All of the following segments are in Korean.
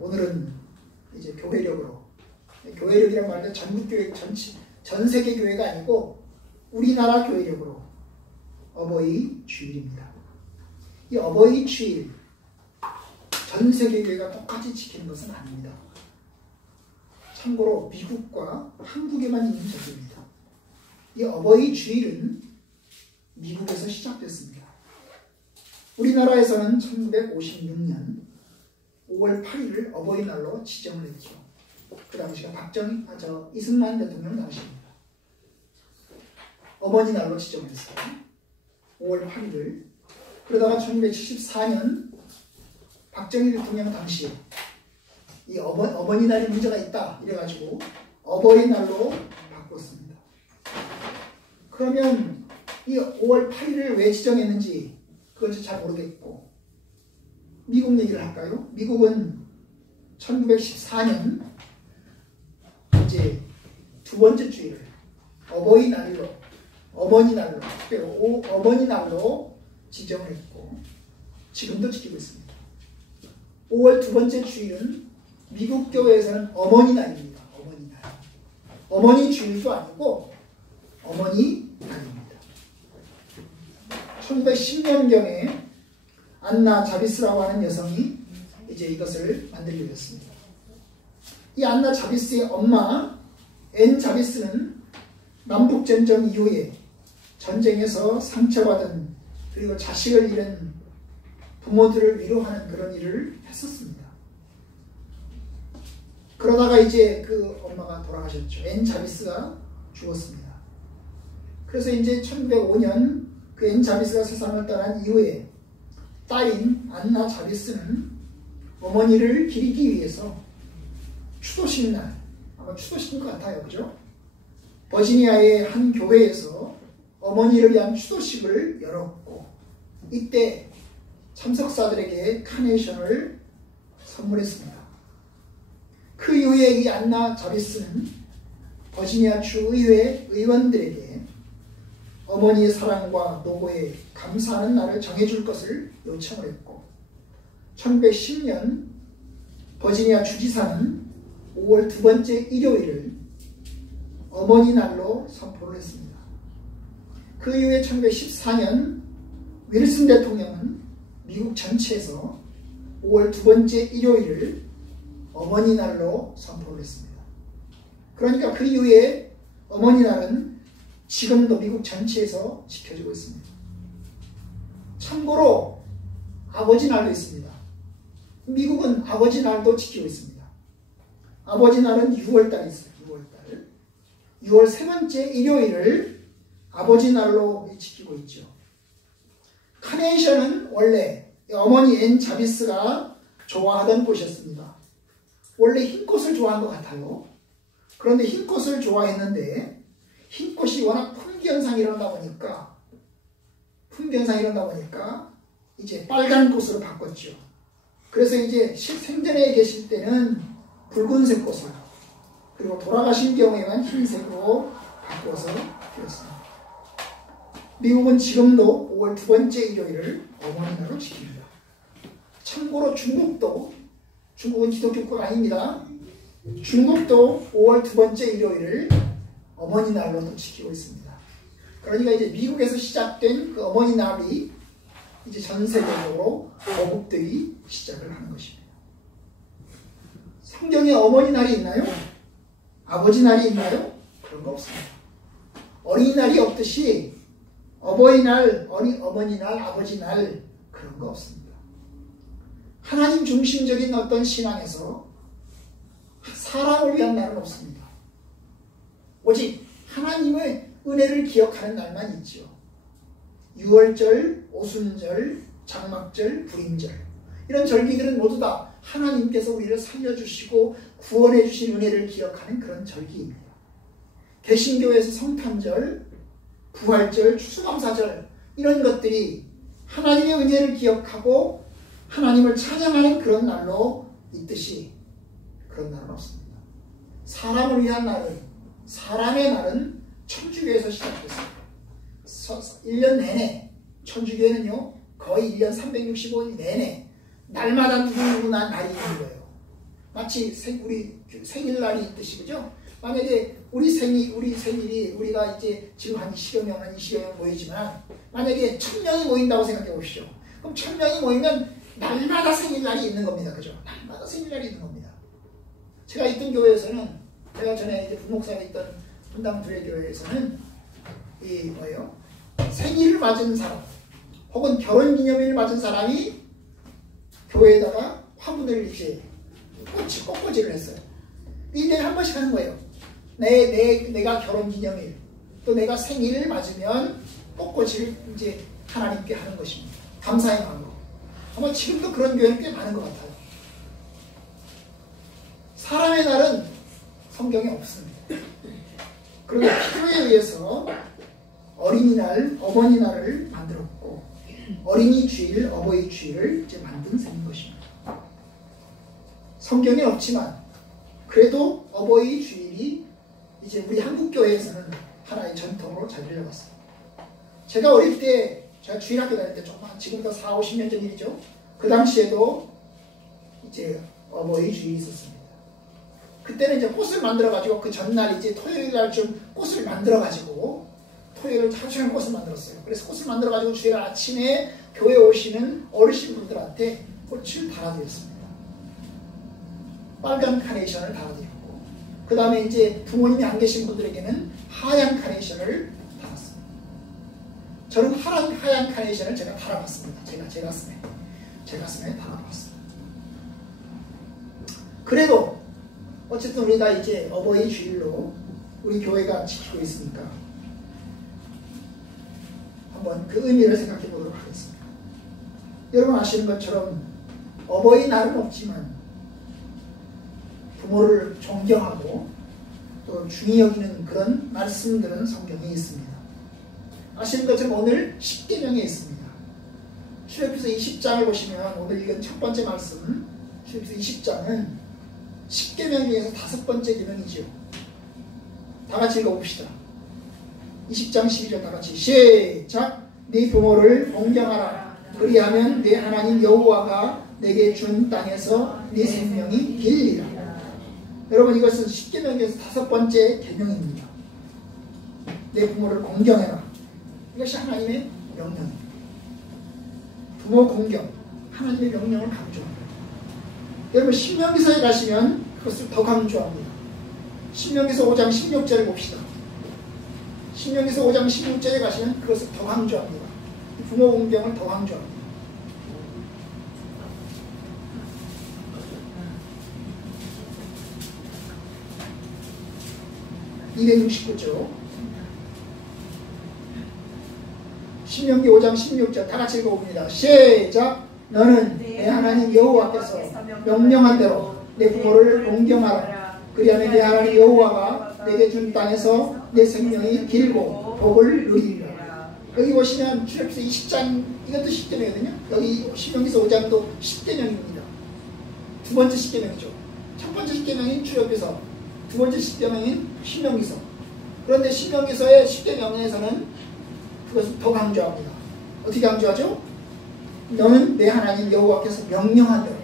오늘은 이제 교회력으로, 교회력이란 말은 전국교회, 전 세계 교회가 아니고 우리나라 교회력으로 어버이 주일입니다. 이 어버이 주일 전 세계 교회가 똑같이 지키는 것은 아닙니다. 참고로 미국과 한국에만 있는 제도입니다. 이 어버이 주일은 미국에서 시작됐습니다. 우리나라에서는 1956년 5월 8일을 어버이날로 지정을 했죠. 그 당시가 이승만 대통령 당시입니다. 어머니날로 지정했어요. 5월 8일을. 그러다가 1974년 박정희 대통령 당시에 이 어머니날이 문제가 있다 이래가지고 어버이날로 바꿨습니다. 그러면 이 5월 8일을 왜 지정했는지 그건 잘 모르겠고, 미국 얘기를 할까요? 미국은 1914년 이제 두 번째 주일을 어머니날로 지정을 했고 지금도 지키고 있습니다. 5월 두 번째 주일은 미국 교회에서는 어머니날입니다. 어머니날. 어머니 주일도 아니고 어머니날입니다. 1910년경에 안나 자비스라고 하는 여성이 이제 이것을 만들게 됐습니다. 이 안나 자비스의 엄마 앤 자비스는 남북전쟁 이후에 전쟁에서 상처받은 그리고 자식을 잃은 부모들을 위로하는 그런 일을 했었습니다. 그러다가 이제 그 엄마가 돌아가셨죠. 앤 자비스가 죽었습니다. 그래서 이제 1905년 그 앤 자비스가 세상을 떠난 이후에 딸인 안나 자비스는 어머니를 기리기 위해서 추도식 날, 아마 추도식인 것 같아요. 그죠? 버지니아의 한 교회에서 어머니를 위한 추도식을 열었고 이때 참석자들에게 카네이션을 선물했습니다. 그 이후에 이 안나 자비스는 버지니아 주의회 의원들에게 어머니의 사랑과 노고에 감사하는 날을 정해줄 것을 요청을 했고 1910년 버지니아 주지사는 5월 두 번째 일요일을 어머니날로 선포를 했습니다. 그 이후에 1914년 윌슨 대통령은 미국 전체에서 5월 두 번째 일요일을 어머니날로 선포를 했습니다. 그러니까 그 이후에 어머니날은 지금도 미국 전체에서 지켜지고 있습니다. 참고로 아버지날도 있습니다. 미국은 아버지날도 지키고 있습니다. 아버지날은 6월달에 있어요. 6월달. 6월 세 번째 일요일을 아버지날로 지키고 있죠. 카네이션은 원래 어머니 앤 자비스가 좋아하던 꽃이었습니다. 원래 흰꽃을 좋아한 것 같아요. 그런데 흰꽃을 좋아했는데 흰꽃이 워낙 풍경상이 일어나다 보니까 이제 빨간 꽃으로 바꿨죠. 그래서 이제 생전에 계실 때는 붉은색 꽃을, 그리고 돌아가신 경우에만 흰색으로 바꿔서 피웠습니다. 미국은 지금도 5월 두 번째 일요일을 어머니날로 지킵니다. 참고로 중국은 기독교국가 아닙니다. 중국도 5월 두 번째 일요일을 어머니날로도 지키고 있습니다. 그러니까 이제 미국에서 시작된 그 어머니날이 이제 전 세계적으로 보급되기 시작을 하는 것입니다. 성경에 어머니날이 있나요? 아버지날이 있나요? 그런 거 없습니다. 어린이날이 없듯이 어버이날, 어머니날, 아버지날 그런 거 없습니다. 하나님 중심적인 어떤 신앙에서 사람을 위한 날은 없습니다. 오직 하나님의 은혜를 기억하는 날만 있죠. 유월절, 오순절, 장막절, 불임절 이런 절기들은 모두 다 하나님께서 우리를 살려주시고 구원해 주신 은혜를 기억하는 그런 절기입니다. 개신교에서 성탄절, 부활절, 추수감사절 이런 것들이 하나님의 은혜를 기억하고 하나님을 찬양하는 그런 날로 있듯이 그런 날은 없습니다. 사람을 위한 날은, 사람의 날은 천주교에서 시작됐습니다. 1년 내내, 천주교에는요 거의 1년 365일 내내 날마다 누구나 날이 있는 거예요. 마치 우리 생일날이 있듯이, 그죠? 만약에 우리 생일이 우리가 이제 지금 한 20여 명, 한 20여 명 모이지만 만약에 1000명이 모인다고 생각해 보십시오. 그럼 1000명이 모이면 날마다 생일날이 있는 겁니다. 그죠? 날마다 생일날이 있는 겁니다. 제가 있던 교회에서는, 제가 전에 이제 부목사가 있던 분당 두레교회에서는 생일을 맞은 사람 혹은 결혼기념일을 맞은 사람이 교회에다가 화분을 이제 꽃꽂이를 했어요. 1년에 한 번씩 하는 거예요. 내가 결혼기념일 또 내가 생일을 맞으면 꽃꽂이를 이제 하나님께 하는 것입니다. 감사의 마음으로. 아마 지금도 그런 교회는 꽤 많은 것 같아요. 사람의 날은 성경에 없습니다. 그리고 필요에 의해서 어린이날, 어머니날을 만들었고 어린이 주일, 어버이 주일을 이제 만든 셈인 것입니다. 성경에 없지만 그래도 어버이 주일이 이제 우리 한국 교회에서는 하나의 전통으로 잘 들려갔어요. 제가 어릴 때, 제가 주일학교 다닐 때 조금 지금부터 4, 50년 전 일이죠. 그 당시에도 이제 어버이 주일이 있었습니다. 그때는 이제 꽃을 만들어가지고 그 전날 이제 토요일날 좀 꽃을 만들어가지고 토요일 하루 종일 꽃을 만들었어요. 그래서 꽃을 만들어가지고 주일 아침에 교회 오시는 어르신분들한테 꽃을 달아드렸습니다. 빨간 카네이션을 달아드렸고 그 다음에 이제 부모님이 안 계신 분들에게는 하얀 카네이션을 달았습니다. 저는 하얀 카네이션을 제가 달아봤습니다. 제 가슴에 달아봤습니다. 그래도 어쨌든 우리가 이제 어버이 주일로 우리 교회가 지키고 있으니까 한번 그 의미를 생각해 보도록 하겠습니다. 여러분 아시는 것처럼 어버이날은 없지만 부모를 존경하고 또 중히 여기는 그런 말씀들은 성경에 있습니다. 아시는 것처럼 오늘 10계명에 있습니다. 출애굽기서 20장을 보시면 오늘 읽은 첫 번째 말씀 출애굽기서 20장은 10계명 중에서 5번째 계명이지요. 다 같이 읽어봅시다. 20장 12절 다 같이 시작. 네 부모를 존경하라. 그리하면 네 하나님 여호와가 내게 준 땅에서 네 생명이 길리라. 여러분 이것은 10계명 중에서 5번째 계명입니다. 내 부모를 공경해라. 이것이 하나님의 명령입니다. 부모 공경, 하나님의 명령을 강조합니다. 여러분 신명기서에 가시면 그것을 더 강조합니다. 신명기서 5장 16절을 봅시다. 신명기서 5장 16절에 가시면 그것을 더 강조합니다. 부모 공경을 더 강조합니다. (269조) 신명기 5장 16절 다 같이 읽어봅니다. 시작. 너는 내 하나님 여호와께서 명령한 대로 내 부모를 공경하라. 그리하면 내 하나님 여호와가 내게 준 땅에서 내 생명이 길고 복을 누리리라. 여기 보시면 출애굽기서 20장 이것도 10계명이거든요. 여기 신명기서 5장도 10계명입니다. 두 번째 10계명이죠. 첫 번째 10계명인 출애굽기서, 두 번째 10계명인 신명기서. 그런데 신명기서의 10계명에서는 그것을 더 강조합니다. 어떻게 강조하죠? 너는 내 하나님 여호와께서 명령한 대로,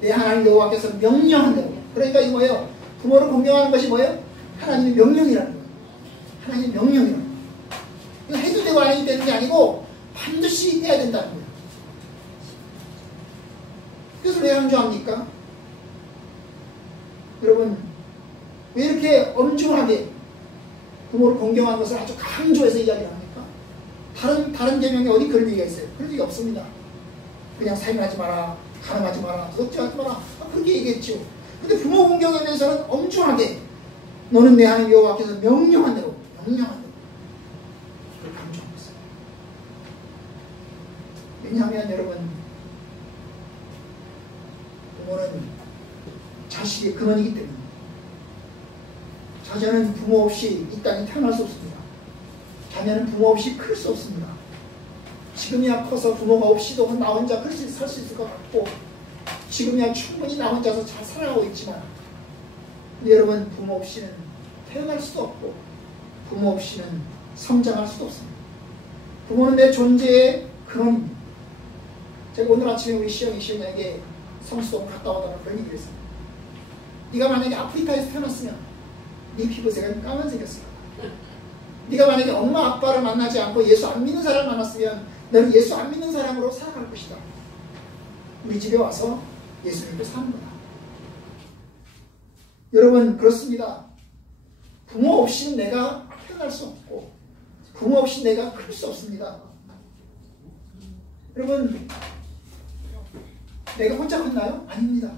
내 하나님 여호와께서 명령한 대로. 그러니까 이 뭐예요? 부모를 공경하는 것이 뭐예요? 하나님의 명령이라는 거예요. 하나님의 명령이라는 거예요. 이거 해도 되고 안 해도 되는 게 아니고 반드시 해야 된다는 거예요. 그래서 왜 강조합니까? 여러분 왜 이렇게 엄중하게 부모를 공경하는 것을 아주 강조해서 이야기를 합니까? 다른 계명에 어디 그런 얘기가 있어요? 그런 얘기 없습니다. 그냥 살인하지 마라, 가늠하지 마라, 도둑질하지 마라, 그렇게 얘기했죠. 근데 부모 공경에 대해서는 엄중하게 너는 내 하나님 여호와께서 명령한 대로 그걸 강조하고 있어요. 왜냐하면 여러분 부모는 자식의 근원이기 때문에 자녀는 부모 없이 이 땅에 태어날 수 없습니다. 자녀는 부모 없이 클 수 없습니다. 지금이야 커서 부모가 없이도 나 혼자 살 수 있을 것 같고 지금이야 충분히 나 혼자서 잘 살아가고 있지만 근데 여러분 부모 없이는 태어날 수도 없고 부모 없이는 성장할 수도 없습니다. 부모는 내 존재의 근원입니다. 제가 오늘 아침에 우리 시영에게 성수동 갔다 오다가 그런 얘기를 했습니다. 네가 만약에 아프리카에서 태어났으면 네 피부색은 좀 까만색이었을 거야. 네가 만약에 엄마 아빠를 만나지 않고 예수 안 믿는 사람을 만났으면 너는 예수 안 믿는 사람으로 살아갈 것이다. 우리 집에 와서 예수 믿고 사는 거다. 여러분 그렇습니다. 부모 없이는 내가 태어날 수 없고 부모 없이 내가 클 수 없습니다. 여러분 내가 혼자 컸나요? 아닙니다.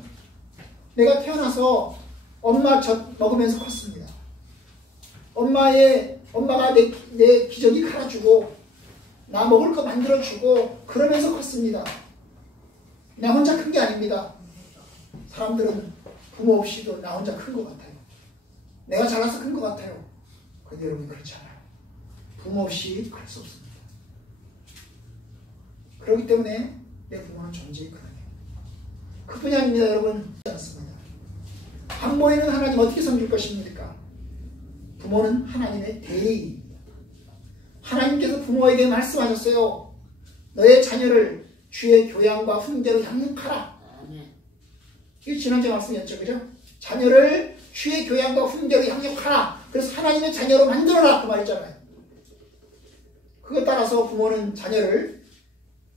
내가 태어나서 엄마 젖 먹으면서 컸습니다. 엄마가 내 기저귀 갈아주고 나 먹을 거 만들어주고 그러면서 컸습니다. 나 혼자 큰 게 아닙니다. 사람들은 부모 없이도 나 혼자 큰 것 같아요. 내가 잘나서 큰 것 같아요. 그런데 여러분 그렇지 않아요. 부모 없이 클 수 없습니다. 그렇기 때문에 내 부모는 존재의 근원이에요. 그뿐이 아닙니다. 여러분 그렇지 않습니다. 학모에는 하나님 어떻게 섬길 것입니까? 부모는 하나님의 대리입니다. 하나님께서 부모에게 말씀하셨어요. 너의 자녀를 주의 교양과 훈계로 양육하라. 이게 지난주에 말씀이었죠. 그죠? 자녀를 주의 교양과 훈계로 양육하라. 그래서 하나님의 자녀로 만들어라. 그 말이잖아요. 그것 따라서 부모는 자녀를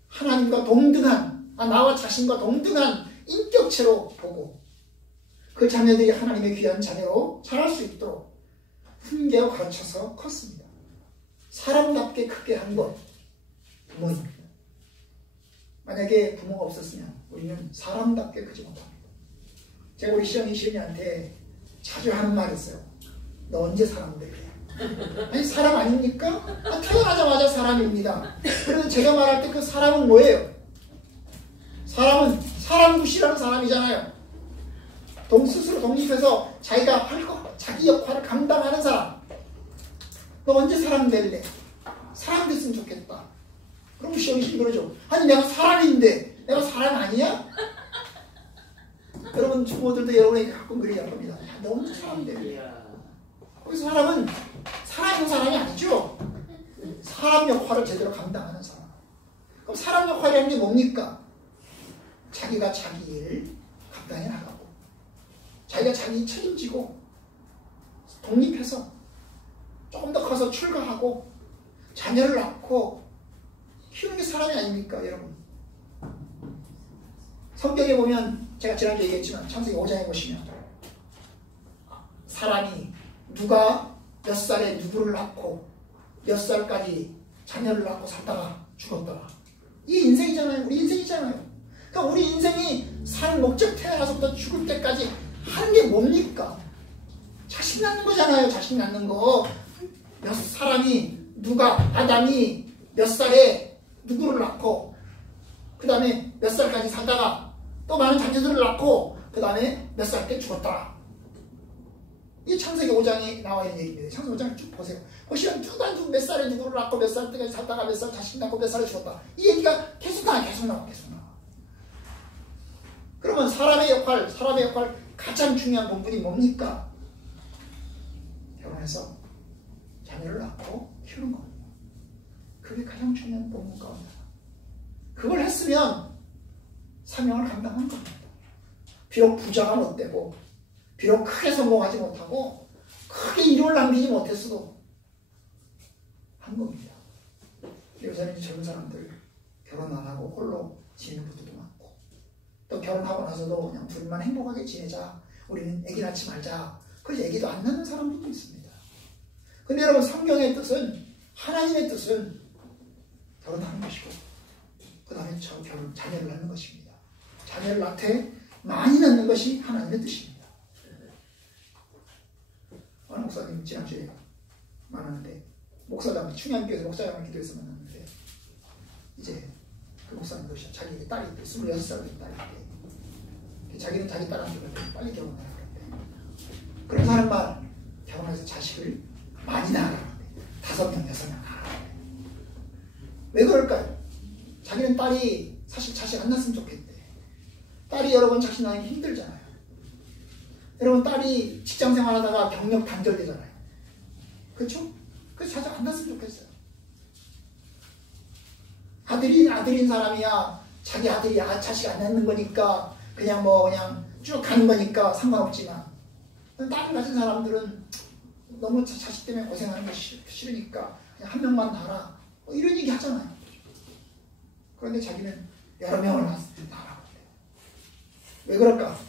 하나님과 동등한, 나와 자신과 동등한 인격체로 보고 그 자녀들이 하나님의 귀한 자녀로 자랄 수 있도록 훈계와 가르쳐서 컸습니다. 사람답게 크게 한 것 부모입니다. 만약에 부모가 없었으면 우리는 사람답게 크지 못합니다. 제가 우리 시언니한테 자주 하는 말이 있어요. 너 언제 사람 될래? 아니 사람 아닙니까? 태어나자마자 사람입니다. 그래서 제가 말할 때 그 사람은 뭐예요? 사람은 사람구시라는 사람이잖아요. 스스로 독립해서 자기가 할 거, 자기 역할을 감당하는 사람. 너 언제 사람 될래? 사람 됐으면 좋겠다. 그럼 시험이 그러죠. 아니 내가 사람인데 내가 사람 아니야? 여러분 부모들도 여러분에게 가끔 그렇게 할 겁니다. 너 언제 사람 될래? 그래서 사람은 사람이 아니죠. 사람 역할을 제대로 감당하는 사람. 그럼 사람 역할이라는 게 뭡니까? 자기가 자기 일 감당해 나가고 자기가 자기 책임지고 독립해서 조금 더 커서 출가하고 자녀를 낳고 키우는 게 사람이 아닙니까 여러분? 성경에 보면 제가 지난주에 얘기했지만 창세기 5장에 보시면 사람이 누가 몇 살에 누구를 낳고 몇 살까지 자녀를 낳고 살다가 죽었더라. 이게 인생이잖아요. 우리 인생이잖아요. 그러니까 우리 인생이 살 목적 태어나서부터 죽을 때까지 하는 게 뭡니까? 자식 낳는 거잖아요. 자식 낳는 거. 몇 사람이 아담이 몇 살에 누구를 낳고 그 다음에 몇 살까지 살다가 또 많은 자녀들을 낳고 그 다음에 몇 살 때 죽었더라. 이 창세기 5장에 나와 있는 얘기입니다. 창세기 5장을 쭉 보세요. 보시면 몇 살에 누구를 낳고 몇 살 때까지 살다가 몇 살 자식 낳고 몇 살에 죽었다. 이 얘기가 계속 나와. 그러면 사람의 역할 가장 중요한 본분이 뭡니까? 결혼해서 자녀를 낳고 키우는 겁니다. 그게 가장 중요한 본분 가운데. 그걸 했으면 사명을 감당한 겁니다. 비록 부자가 못 되고 비록 크게 성공하지 못하고 크게 이름을 남기지 못했어도 한 겁니다. 요새는 젊은 사람들 결혼 안 하고 홀로 지내는 분들도 많고 또 결혼하고 나서도 그냥 둘만 행복하게 지내자. 우리는 애기 낳지 말자. 그래서 애기도 안 낳는 사람들도 있습니다. 근데 여러분 성경의 뜻은 하나님의 뜻은 결혼하는 것이고 그 다음에 자녀를 낳는 것입니다. 자녀를 낳되 많이 낳는 것이 하나님의 뜻입니다. 어느 목사님 지난주에 만났는데 목사장 충양교에서 목사장을 기도해서 만났는데 이제 그 목사님도 자기 딸이 26살 된 딸인데 자기는 자기 딸한테 빨리 결혼하라 그랬대. 그런 사람 말 결혼해서 자식을 많이 낳으라는데 5명 6명 낳으라는데 왜 그럴까요? 자기는 딸이 사실 자식 안 낳았으면 좋겠대. 딸이 여러 번 자식 낳기 힘들잖아요. 여러분 딸이 직장생활 하다가 경력 단절되잖아요. 그렇죠? 그래서 자식 안 낳았으면 좋겠어요. 아들인 사람이야 자기 아들이 자식 안 낳는 거니까 그냥 쭉 가는 거니까 상관없지만 딸을 가진 사람들은 너무 자식 때문에 고생하는 게 싫으니까 그냥 한 명만 낳아라. 이런 얘기 하잖아요. 그런데 자기는 여러 명을 낳으라고 해요. 왜 그럴까?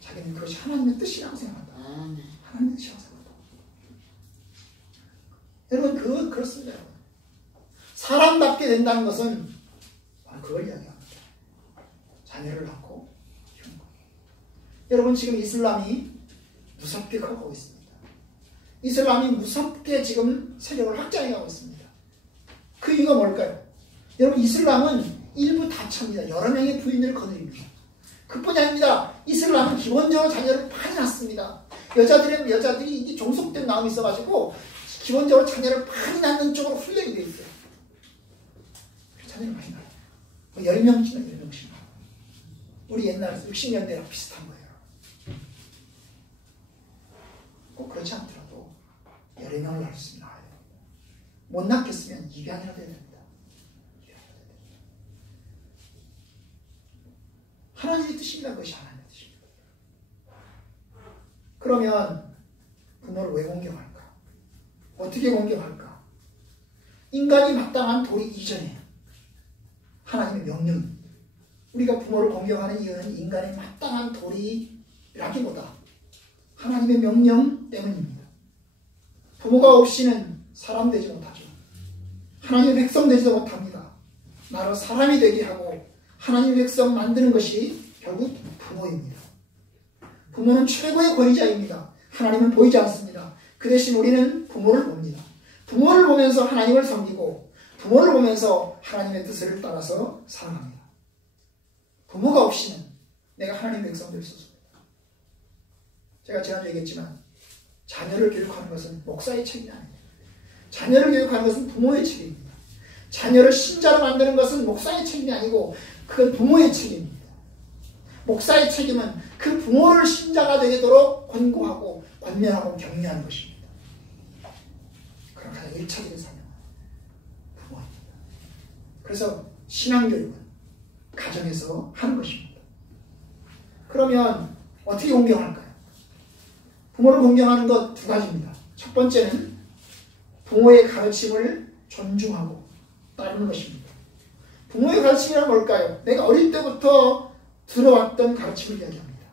자기는 그것이 하나님의 뜻이라고 생각한다. 하나님의 뜻이라고 생각한다. 여러분, 그렇습니다. 사람답게 된다는 것은 바로 그걸 이야기합니다. 자녀를 낳고 키우는 것. 여러분, 지금 이슬람이 무섭게 커가고 있습니다. 이슬람이 무섭게 지금 세력을 확장해가고 있습니다. 그 이유가 뭘까요? 여러분, 이슬람은 일부 다처입니다. 여러 명의 부인을 거느립니다. 그뿐이 아닙니다. 이슬람은 기본적으로 자녀를 많이 낳습니다. 여자들이 이게 종속된 마음이 있어가지고 기본적으로 자녀를 많이 낳는 쪽으로 훈련이 되어 있어요. 자녀를 많이 낳아요. 10명씩이나 10명씩. 우리 옛날 60년대랑 비슷한 거예요. 꼭 그렇지 않더라도 여러 명을 낳을 수 있나요? 못 낳겠으면 입양해야 됩니다. 하나님의 뜻입니다. 그것이 하나님의 뜻입니다. 그러면 부모를 왜 공경할까? 어떻게 공경할까? 인간이 마땅한 도리 이전에 하나님의 명령, 우리가 부모를 공경하는 이유는 인간의 마땅한 도리라기보다 하나님의 명령 때문입니다. 부모가 없이는 사람 되지 못하죠. 하나님의 백성 되지도 못합니다. 나로 사람이 되게 하고 하나님의 백성 만드는 것이 결국 부모입니다. 부모는 최고의 권위자입니다. 하나님은 보이지 않습니다. 그 대신 우리는 부모를 봅니다. 부모를 보면서 하나님을 섬기고 부모를 보면서 하나님의 뜻을 따라서 살아갑니다. 부모가 없이는 내가 하나님의 백성 될 수 없습니다. 제가 지난주에 얘기했지만 자녀를 교육하는 것은 목사의 책임이 아닙니다. 자녀를 교육하는 것은 부모의 책임입니다. 자녀를 신자로 만드는 것은 목사의 책임이 아니고 그건 부모의 책임입니다. 목사의 책임은 그 부모를 신자가 되도록 권고하고 권면하고 격려하는 것입니다. 그런 가장 1차적인 사명은 부모입니다. 그래서 신앙교육은 가정에서 하는 것입니다. 그러면 어떻게 공경할까요? 부모를 공경하는 것 두 가지입니다. 첫 번째는 부모의 가르침을 존중하고 따르는 것입니다. 부모의 가르침이란 뭘까요? 내가 어릴 때부터 들어왔던 가르침을 이야기합니다.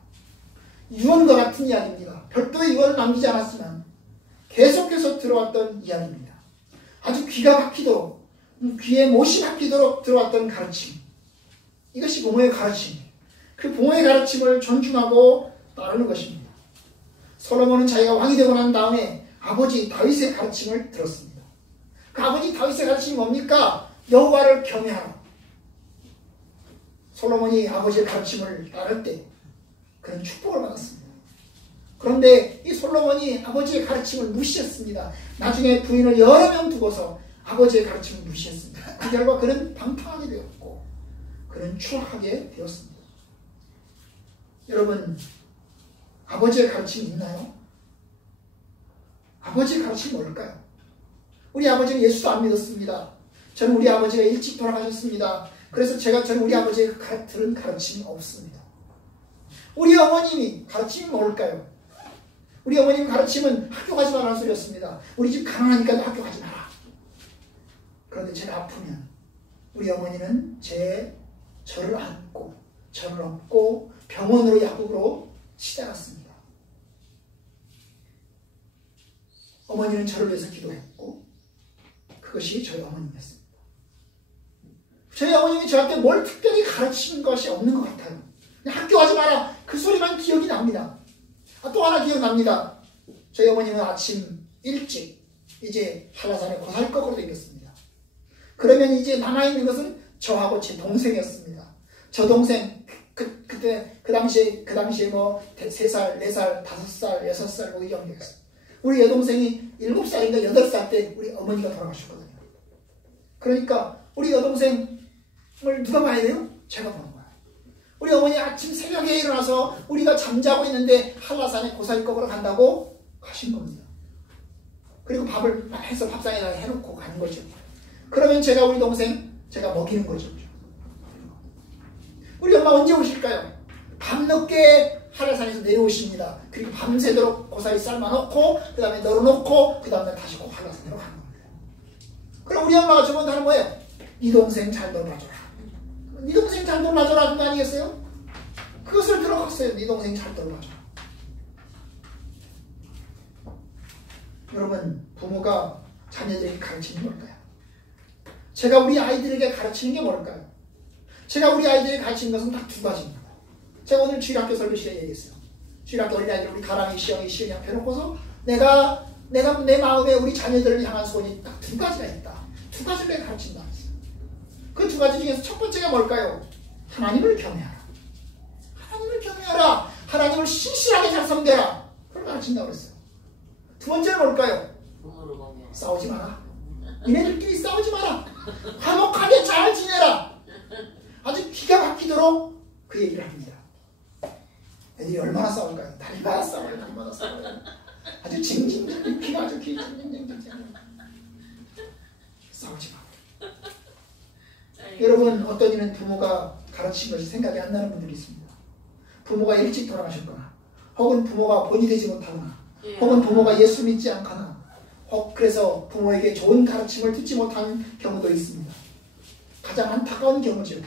유언과 같은 이야기입니다. 별도의 유언을 남기지 않았지만 계속해서 들어왔던 이야기입니다. 아주 귀가 박히도록, 귀에 못이 박히도록 들어왔던 가르침. 이것이 부모의 가르침이에요. 그 부모의 가르침을 존중하고 따르는 것입니다. 솔로몬은 자기가 왕이 되고 난 다음에 아버지 다윗의 가르침을 들었습니다. 그 아버지 다윗의 가르침이 뭡니까? 여호와를 경외하라. 솔로몬이 아버지의 가르침을 따를 때 그런 축복을 받았습니다. 그런데 이 솔로몬이 아버지의 가르침을 무시했습니다. 나중에 부인을 여러 명 두고서 아버지의 가르침을 무시했습니다. 그 결과 그는 방탕하게 되었고 그는 추락하게 되었습니다. 여러분, 아버지의 가르침이 있나요? 아버지의 가르침이 뭘까요? 우리 아버지는 예수도 안 믿었습니다. 저는 우리 아버지가 일찍 돌아가셨습니다. 그래서 저는 우리 아버지가 들은 가르침이 없습니다. 우리 어머님이 가르침이 뭘까요? 우리 어머님 가르침은 학교 가지 말라는 소리였습니다. 우리 집 가난하니까 학교 가지 마라. 그런데 제가 아프면 우리 어머니는 저를 안고 저를 업고 병원으로 약국으로 치달았습니다. 어머니는 저를 위해서 기도했고 그것이 저희 어머님이었습니다. 저희 어머님이 저한테 뭘 특별히 가르친 것이 없는 것 같아요. 그냥 학교 가지 마라. 그 소리만 기억이 납니다. 또 하나 기억납니다. 저희 어머님은 아침 일찍 이제 한라산에 고사리거꾸로 다녔습니다. 그러면 이제 남아있는 것은 저하고 제 동생이었습니다. 저 동생 그때 그 당시에 뭐 3살, 4살, 5살, 6살 뭐 이 정도였어요. 우리 여동생이 7살인가 8살 때 우리 어머니가 돌아가셨거든요. 그러니까 우리 여동생을 누가 봐야 돼요? 제가 보는 거예요. 우리 어머니 아침 새벽에 일어나서 우리가 잠자고 있는데 한라산에 고사리거꾸로 간다고 가신 겁니다. 그리고 밥을 해서 밥상에다 해놓고 가는 거죠. 그러면 제가 우리 동생 제가 먹이는 거죠. 우리 엄마 언제 오실까요? 밤늦게 하늘산에서 내려오십니다. 그리고 밤새도록 고사리 삶아놓고 그 다음에 널어놓고 그 다음에 다시 꼭 한라산으로 가는 겁니다. 그럼 우리 엄마가 저번 달은 뭐예요? 네 동생 잘 놀아줘라. 네 동생 잘 놀아줘라 그거 아니겠어요? 그것을 들어갔어요. 네 동생 잘 놀아줘라. 여러분, 부모가 자녀들에게 가르치는 게 뭘까요? 제가 우리 아이들에게 가르치는 게 뭘까요? 제가 우리 아이들에게 가르치는 것은 딱 두 가지입니다. 제가 오늘 주일학교 설교 시간에 얘기했어요. 주일학교 어린아이들 우리 가랑이, 시영이 앞에 놓고서 내가 내 마음에 우리 자녀들을 향한 소원이 딱 두 가지가 있다. 두 가지를 내가 가르친다. 그 두 가지 중에서 첫 번째가 뭘까요? 하나님을 경외하라. 하나님을 경외하라. 하나님을 신실하게 잘 섬겨라. 그걸 가르친다고 그랬어요. 두 번째는 뭘까요? 싸우지 마라. 니네들끼리 싸우지 마라. 화목하게 잘 지내라. 아주 기가 막히도록 그 얘기를 합니다. 애들이 얼마나 싸울까요? 날마다 싸워요. 날마다 싸워요. 아주 징징징 피가 아주 징징징징 싸우지 마. 여러분, 어떤 이는 부모가 가르친 것이 생각이 안 나는 분들이 있습니다. 부모가 일찍 돌아가셨거나 혹은 부모가 본이 되지 못하거나 혹은 부모가 예수 믿지 않거나 그래서 부모에게 좋은 가르침을 듣지 못한 경우도 있습니다. 가장 안타까운 경우죠.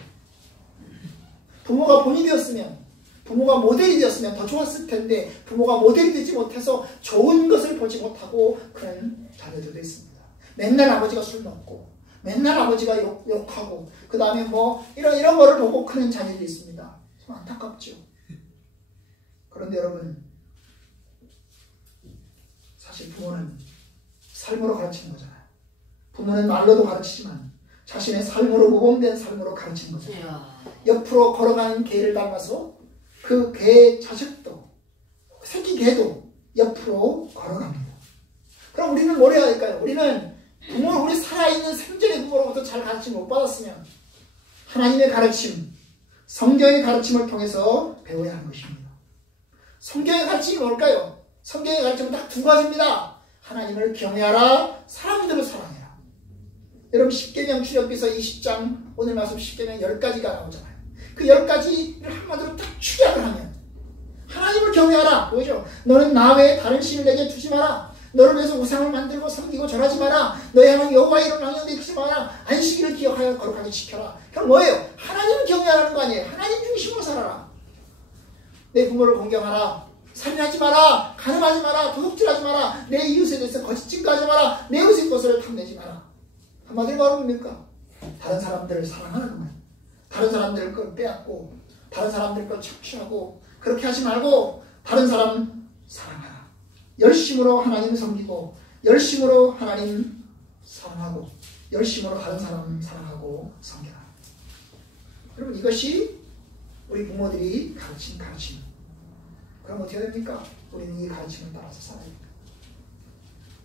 부모가 본이 되었으면, 부모가 모델이 되었으면 더 좋았을 텐데 부모가 모델이 되지 못해서 좋은 것을 보지 못하고 그런 자녀들도 있습니다. 맨날 아버지가 술 먹고 맨날 아버지가 욕하고 그 다음에 뭐 이런 거를 보고 크는 자녀들이 있습니다. 참 안타깝죠. 그런데 여러분, 사실 부모는 삶으로 가르치는 거잖아요. 부모는 말로도 가르치지만 자신의 삶으로 모범된 삶으로 가르치는 거잖아요. 옆으로 걸어가는 개를 닮아서 그 개의 자식도, 새끼 개도 옆으로 걸어갑니다. 그럼 우리는 뭘 해야 될까요? 우리는 우리 살아있는 생전의 부모로부터 잘 가르침을 못 받았으면 하나님의 가르침, 성경의 가르침을 통해서 배워야 하는 것입니다. 성경의 가르침이 뭘까요? 성경의 가르침은 딱 두 가지입니다. 하나님을 경외하라, 사람들을 사랑해라. 여러분, 십계명 출애굽기서 20장 오늘 말씀 십계명 10가지가 나오잖아요. 그 10가지를 한마디로 딱 축약을 하면 하나님을 경외하라. 뭐죠? 너는 나 외에 다른 신을 내게 두지 마라. 너를 위해서 우상을 만들고 섬기고 절하지 마라. 너의 하나님 여호와의 이름을 망령되이 마라. 안식일을 기억하여 거룩하게 지켜라. 그럼 뭐예요? 하나님을 경외하라는 거 아니에요. 하나님 중심으로 살아라. 내 부모를 공경하라. 살인하지 마라. 간음하지 마라. 도둑질하지 마라. 내 이웃에 대해서 거짓 증거하지 마라. 내 이웃의 것을 탐내지 마라. 한마디로 말하면 뭡니까? 다른 사람들을 사랑하는 거예요. 다른 사람들 걸 빼앗고 다른 사람들 걸 착취하고 그렇게 하지 말고 다른 사람 사랑하라. 열심으로 하나님 섬기고 열심으로 하나님 사랑하고 열심으로 다른 사람 사랑하고 섬겨라. 여러분, 이것이 우리 부모들이 가르친 가르침. 그럼 어떻게 됩니까? 우리는 이 가르침을 따라서 살아야 됩니다.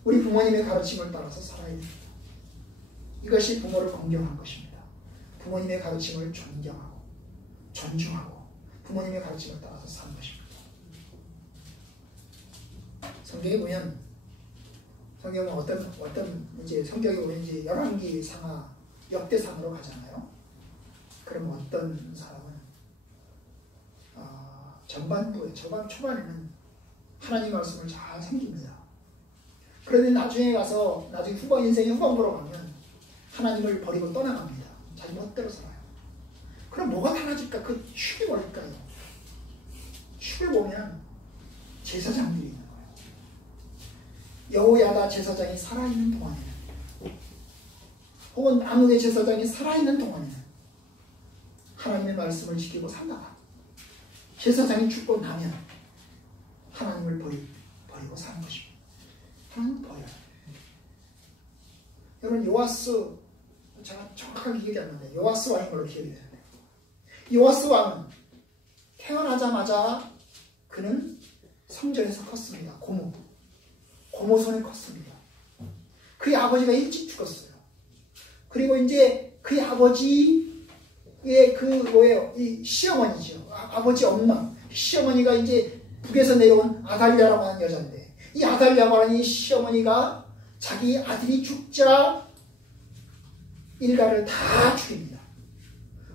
우리 부모님의 가르침을 따라서 살아야 됩니다. 이것이 부모를 공경한 것입니다. 부모님의 가르침을 존경하고 존중하고 부모님의 가르침을 따라서 사는 것입니다. 성경에 보면 어떤 이제 성경에 보면 이제 열왕기 상하 역대상으로 가잖아요. 그럼 어떤 사람은 초반에는 하나님 말씀을 잘 섬깁니다. 그런데 나중에 후반 인생의 후반부로 가면 하나님을 버리고 떠나갑니다. 자기 멋대로 살아요. 그럼 뭐가 달라질까? 그 축이 뭘까요? 축을 보면 제사장들이 있는 거예요. 여호야다 제사장이 살아있는 동안에는, 혹은 아무개 제사장이 살아있는 동안에는 하나님의 말씀을 지키고 산다가 제사장이 죽고 나면 하나님을 버리고 사는 것입니다. 하나님을 버려요. 여러분, 요아스, 제가 정확하게 기억이 안 나는데 요아스 왕인 걸로 기억이 되는데, 요아스 왕은 태어나자마자 그는 성전에서 컸습니다. 고모 손에 컸습니다. 그의 아버지가 일찍 죽었어요. 그리고 이제 그의 아버지의 이 시어머니죠. 아버지 엄마, 시어머니가 이제 북에서 내려온 아달랴라고 하는 여자인데, 이 아달랴라고 하는 이 시어머니가 자기 아들이 죽자 일가를 다 죽입니다.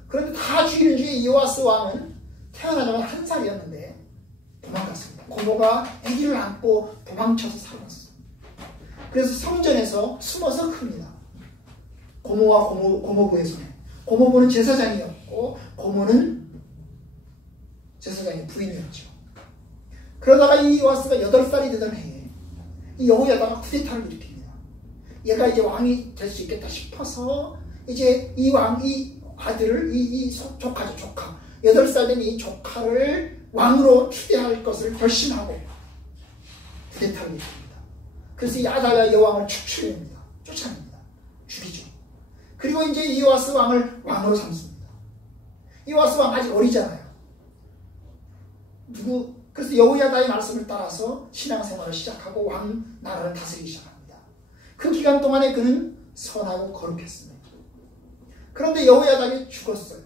그런데 다 죽이는 중에 요아스 왕은 태어나자마자 1살이었는데 도망갔습니다. 고모가 아기를 안고 도망쳐서 살아났어요. 그래서 성전에서 숨어서 큽니다. 고모와 고모부의 손에. 고모부는 제사장이었고 고모는 제사장의 부인이었죠. 그러다가 이 요아스가 8살이 되던 해에 이 여호야다가 쿠데타를 일으킵니다. 얘가 이제 왕이 될 수 있겠다 싶어서 이제 이 아들을 조카죠, 조카. 8살 된 이 조카를 왕으로 추대할 것을 결심하고 쿠데타를 일으킵니다. 그래서 이 아달랴 여왕을 축출합니다. 쫓아냅니다. 죽이죠. 그리고 이제 이 요아스 왕을 왕으로 삼습니다. 이 요아스 왕 아직 어리잖아요. 그래서 여호야다의 말씀을 따라서 신앙생활을 시작하고 왕 나라를 다스리기 시작합니다. 그 기간 동안에 그는 선하고 거룩했습니다. 그런데 여호야다가 죽었어요.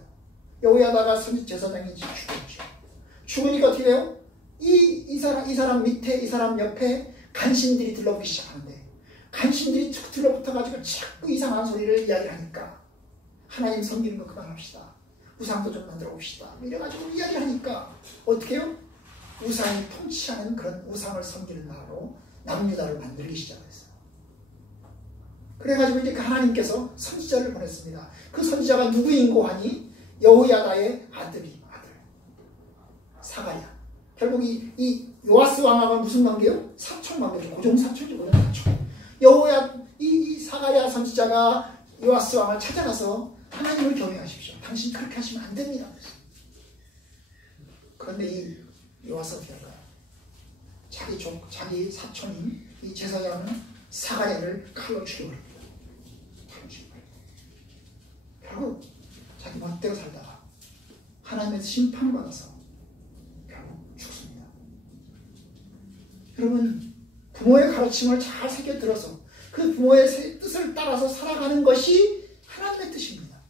여호야다가 제사장이 죽었죠. 죽으니까 어떻게 돼요? 이 사람 밑에, 이 사람 옆에 간신들이 들러붙기 시작하는데, 간신들이 들러붙어가지고 자꾸 이상한 소리를 이야기하니까 하나님 섬기는 거 그만합시다. 우상도 좀 만들어 봅시다. 이래가지고 이야기를 하니까 어떻게 해요? 우상이 통치하는 그런 우상을 섬기는 나라로 남유다를 만들기 시작했어요. 그래가지고 이제 그 하나님께서 선지자를 보냈습니다. 그 선지자가 누구인고 하니 여호야다의 아들 사가랴. 결국 이 요아스 왕하고는 무슨 관계요? 사촌 관계죠. 고종사촌이죠. 고종사촌. 이 사가랴 선지자가 요아스 왕을 찾아가서 하나님을 경외하십시오. 당신 그렇게 하시면 안 됩니다. 그런데 이 요아스 어떻게 할까요? 자기 사촌인 이 제사장은 사가랴를 칼로 죽여버립니다. 결국 자기 멋대로 살다가 하나님의 심판을 받아서 결국 죽습니다. 여러분, 부모의 가르침을 잘 새겨들어서 그 부모의 뜻을 따라서 살아가는 것이 하나님의 뜻입니다.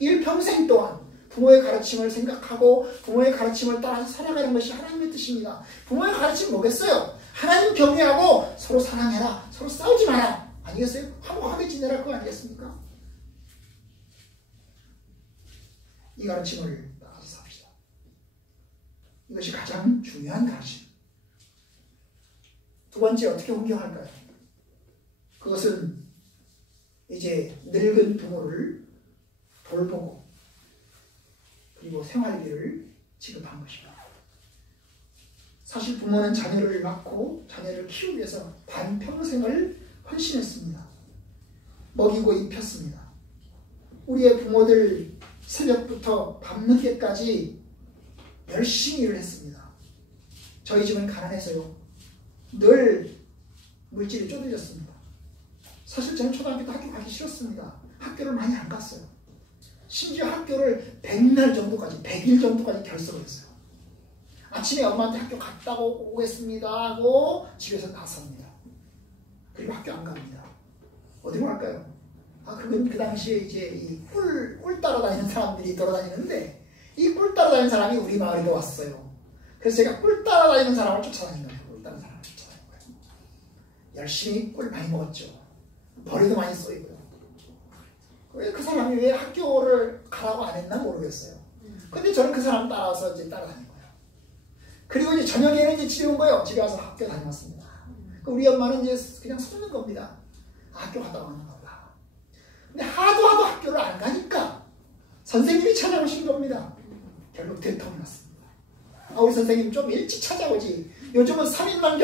일평생 동안 부모의 가르침을 생각하고 부모의 가르침을 따라서 살아가는 것이 하나님의 뜻입니다. 부모의 가르침은 뭐겠어요? 하나님 경외하고 서로 사랑해라, 서로 싸우지 마라, 아니겠어요? 화목하게 지내라, 그거 아니겠습니까? 이 가르침을 따라서 삽시다. 이것이 가장 중요한 가르침. 두 번째, 어떻게 혼경할까요? 그것은 이제 늙은 부모를 돌보고 그리고 생활비를 지급한 것입니다. 사실 부모는 자녀를 낳고 자녀를 키우기 위해서 반평생을 헌신했습니다. 먹이고 입혔습니다. 우리의 부모들 새벽부터 밤늦게까지 열심히 일을 했습니다. 저희 집은 가난해서요, 늘 물질이 쪼들렸습니다. 사실 저는 초등학교 때 학교 가기 싫었습니다. 학교를 많이 안 갔어요. 심지어 학교를 100날 정도까지, 100일 정도까지 결석을 했어요. 아침에 엄마한테 학교 갔다 오겠습니다 하고 집에서 나섭니다. 그리고 학교 안 갑니다. 어디로 갈까요? 그건 그 당시에 이제 이 꿀 따라다니는 사람들이 돌아다니는데, 이 꿀 따라다니는 사람이 우리 마을에도 왔어요. 그래서 제가 꿀 따라다니는 사람을 쫓아다닌 거예요. 꿀 따라다니는 사람을 쫓아다닌 거예요. 열심히 꿀 많이 먹었죠. 벌이도 많이 쏘이고요. 그 사람이 왜 학교를 가라고 안 했나 모르겠어요. 근데 저는 그 사람 따라서 이제 따라다닌 거예요. 그리고 이제 저녁에는 이제 집에 온 거예요. 집에 와서 학교 다녀왔습니다. 우리 엄마는 이제 그냥 속는 겁니다. 학교 갔다 왔나 보다. 근데 하도 학교를 안 가니까 선생님이 찾아오신 겁니다. 결국 대통령이 났습니다. 우리 선생님 좀 일찍 찾아오지. 요즘은 3일만